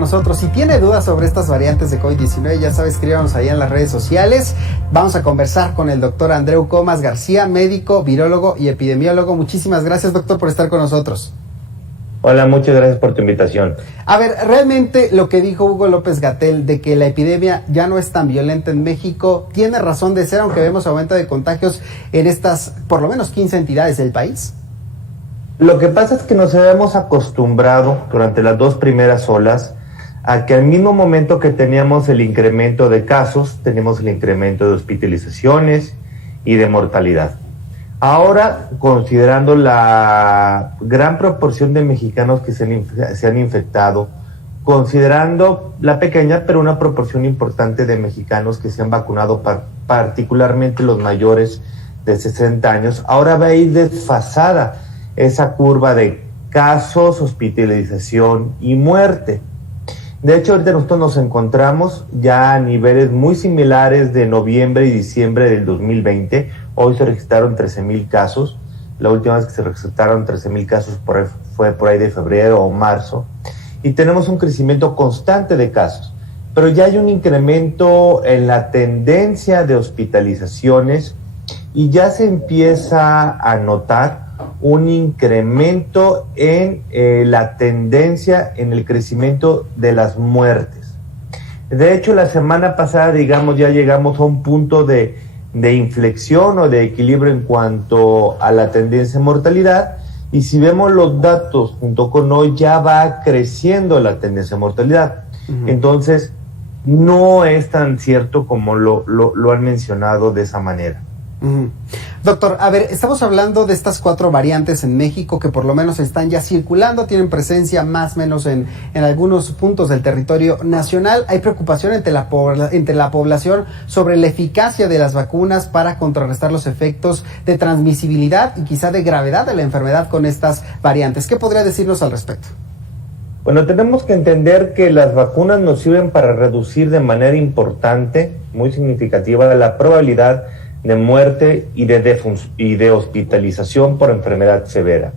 Nosotros, si tiene dudas sobre estas variantes de COVID-19, ya sabe, escríbanos ahí en las redes sociales. Vamos a conversar con el doctor Andreu Comas García, médico, virólogo y epidemiólogo. Muchísimas gracias, doctor, por estar con nosotros. Hola, muchas gracias por tu invitación. A ver, realmente lo que dijo Hugo López-Gatell de que la epidemia ya no es tan violenta en México, ¿tiene razón de ser, aunque vemos aumento de contagios en estas, por lo menos 15 entidades del país? Lo que pasa es que nos habíamos acostumbrado durante las dos primeras olas a que al mismo momento que teníamos el incremento de casos, teníamos el incremento de hospitalizaciones y de mortalidad. Ahora, considerando la gran proporción de mexicanos que se han infectado, considerando la pequeña pero una proporción importante de mexicanos que se han vacunado, particularmente los mayores de 60 años, ahora va a ir desfasada esa curva de casos, hospitalización y muerte. De hecho, ahorita nosotros nos encontramos ya a niveles muy similares de noviembre y diciembre del 2020. Hoy se registraron 13,000 casos. La última vez que se registraron 13,000 casos fue por ahí de febrero o marzo. Y tenemos un crecimiento constante de casos. Pero ya hay un incremento en la tendencia de hospitalizaciones y ya se empieza a notar un incremento en la tendencia en el crecimiento de las muertes. De hecho, la semana pasada, digamos, ya llegamos a un punto de inflexión o de equilibrio en cuanto a la tendencia de mortalidad, y si vemos los datos junto con hoy, ya va creciendo la tendencia de mortalidad. Uh-huh. Entonces, no es tan cierto como lo han mencionado de esa manera. Uh-huh. Doctor, a ver, estamos hablando de estas 4 variantes en México que por lo menos están ya circulando, tienen presencia más o menos en algunos puntos del territorio nacional. Hay preocupación entre la población sobre la eficacia de las vacunas para contrarrestar los efectos de transmisibilidad y quizá de gravedad de la enfermedad con estas variantes. ¿Qué podría decirnos al respecto? Bueno, tenemos que entender que las vacunas nos sirven para reducir de manera importante, muy significativa, la probabilidad de muerte y de hospitalización por enfermedad severa.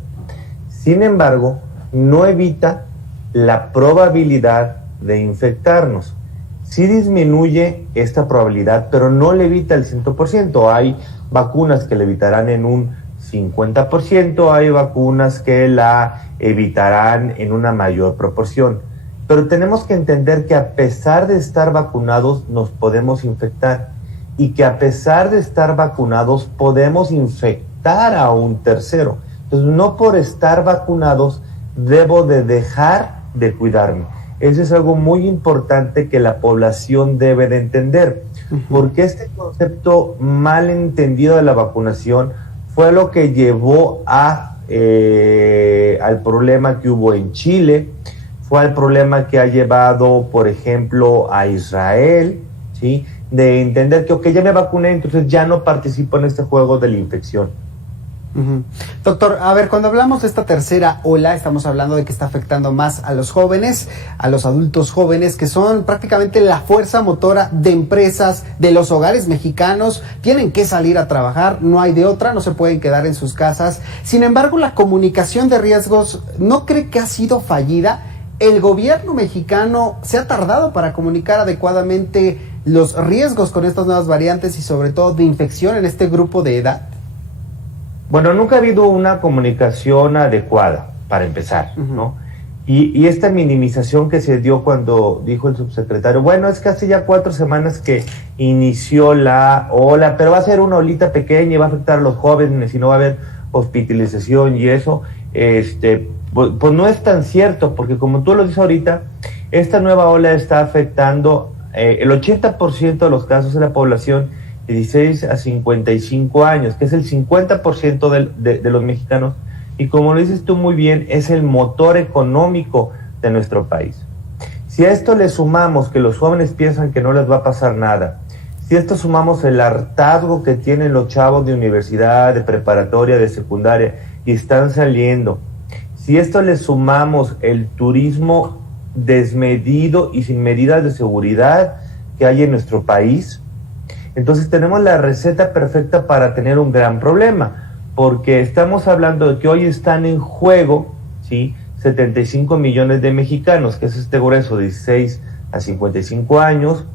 Sin embargo, no evita la probabilidad de infectarnos. Sí disminuye esta probabilidad, pero no le evita el 100%. Hay vacunas que le evitarán en un 50%, hay vacunas que la evitarán en una mayor proporción. Pero tenemos que entender que a pesar de estar vacunados, nos podemos infectar. Y que a pesar de estar vacunados podemos infectar a un tercero. Entonces, no por estar vacunados debo de dejar de cuidarme. Eso es algo muy importante que la población debe de entender, porque este concepto mal entendido de la vacunación fue lo que llevó al problema que hubo en Chile, fue al problema que ha llevado, por ejemplo, a Israel, ¿sí?, de entender que, ya me vacuné, entonces ya no participo en este juego de la infección. Uh-huh. Doctor, a ver, cuando hablamos de esta tercera ola, estamos hablando de que está afectando más a los jóvenes, a los adultos jóvenes, que son prácticamente la fuerza motora de empresas, de los hogares mexicanos. Tienen que salir a trabajar, no hay de otra, no se pueden quedar en sus casas. Sin embargo, la comunicación de riesgos, ¿no cree que ha sido fallida? ¿El gobierno mexicano se ha tardado para comunicar adecuadamente los riesgos con estas nuevas variantes y sobre todo de infección en este grupo de edad? Bueno, nunca ha habido una comunicación adecuada, para empezar, ¿no? Y esta minimización que se dio cuando dijo el subsecretario, bueno, es que hace ya 4 semanas que inició la ola, pero va a ser una olita pequeña y va a afectar a los jóvenes y no va a haber hospitalización y eso, pues no es tan cierto, porque como tú lo dices ahorita, esta nueva ola está afectando el 80% de los casos de la población de 16 a 55 años, que es el 50% de los mexicanos, y como lo dices tú muy bien, es el motor económico de nuestro país. Si a esto le sumamos que los jóvenes piensan que no les va a pasar nada, si a esto sumamos el hartazgo que tienen los chavos de universidad, de preparatoria, de secundaria, y están saliendo, si a esto le sumamos el turismo desmedido y sin medidas de seguridad que hay en nuestro país, entonces tenemos la receta perfecta para tener un gran problema, porque estamos hablando de que hoy están en juego, ¿sí?, 75 millones de mexicanos, que es este grueso de 16 a 55 años,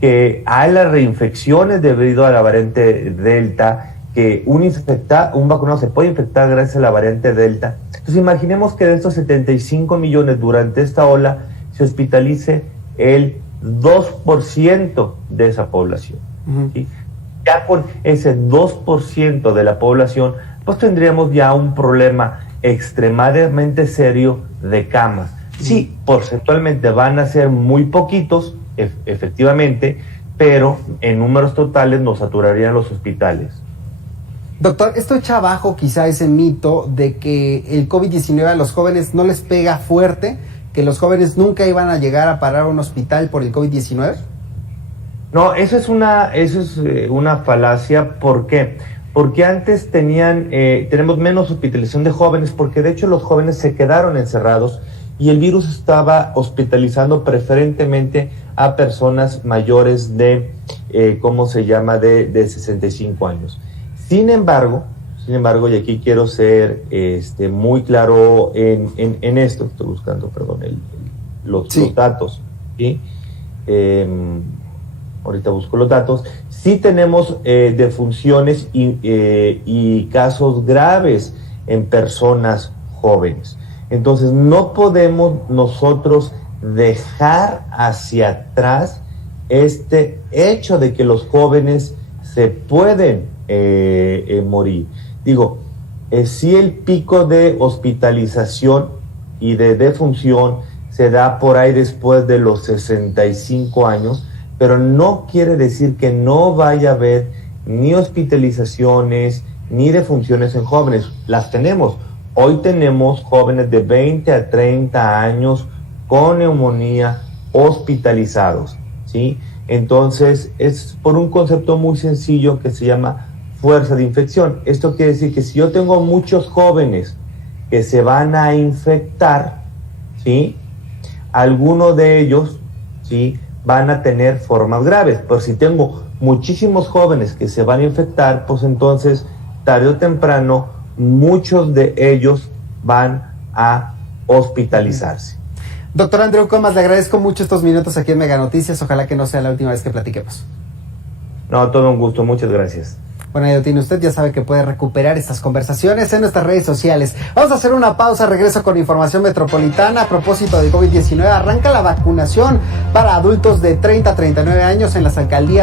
que hay las reinfecciones debido a la variante Delta, que un vacunado se puede infectar gracias a la variante Delta. Entonces imaginemos que de estos 75 millones durante esta ola se hospitalice el 2% de esa población. ¿Sí? Ya con ese 2% de la población, pues tendríamos ya un problema extremadamente serio de camas. Sí, porcentualmente van a ser muy poquitos, efectivamente, pero en números totales nos saturarían los hospitales. Doctor, esto echa abajo quizá ese mito de que el COVID-19 a los jóvenes no les pega fuerte, que los jóvenes nunca iban a llegar a parar a un hospital por el COVID-19. No, eso es una falacia. ¿Por qué? Porque antes tenemos menos hospitalización de jóvenes, porque de hecho los jóvenes se quedaron encerrados y el virus estaba hospitalizando preferentemente a personas mayores de, de 65 años. Sin embargo, y aquí quiero ser muy claro en esto, estoy buscando, perdón, los datos, ¿sí? Ahorita busco los datos. Sí tenemos defunciones y casos graves en personas jóvenes. Entonces no podemos nosotros dejar hacia atrás este hecho de que los jóvenes se pueden morir. Digo, sí, el pico de hospitalización y de defunción se da por ahí después de los 65 años, pero no quiere decir que no vaya a haber ni hospitalizaciones ni defunciones en jóvenes. Las tenemos. Hoy tenemos jóvenes de 20 a 30 años con neumonía hospitalizados, ¿sí? Entonces, es por un concepto muy sencillo que se llama fuerza de infección. Esto quiere decir que si yo tengo muchos jóvenes que se van a infectar, ¿sí? Algunos de ellos, ¿sí?, van a tener formas graves. Pero si tengo muchísimos jóvenes que se van a infectar, pues entonces, tarde o temprano, muchos de ellos van a hospitalizarse. Doctor Andreu Comas, le agradezco mucho estos minutos aquí en Mega Noticias. Ojalá que no sea la última vez que platiquemos. No, todo un gusto. Muchas gracias. Bueno, ahí lo tiene usted, ya sabe que puede recuperar estas conversaciones en nuestras redes sociales. Vamos a hacer una pausa, regreso con información metropolitana. A propósito de COVID-19, arranca la vacunación para adultos de 30 a 39 años en las alcaldías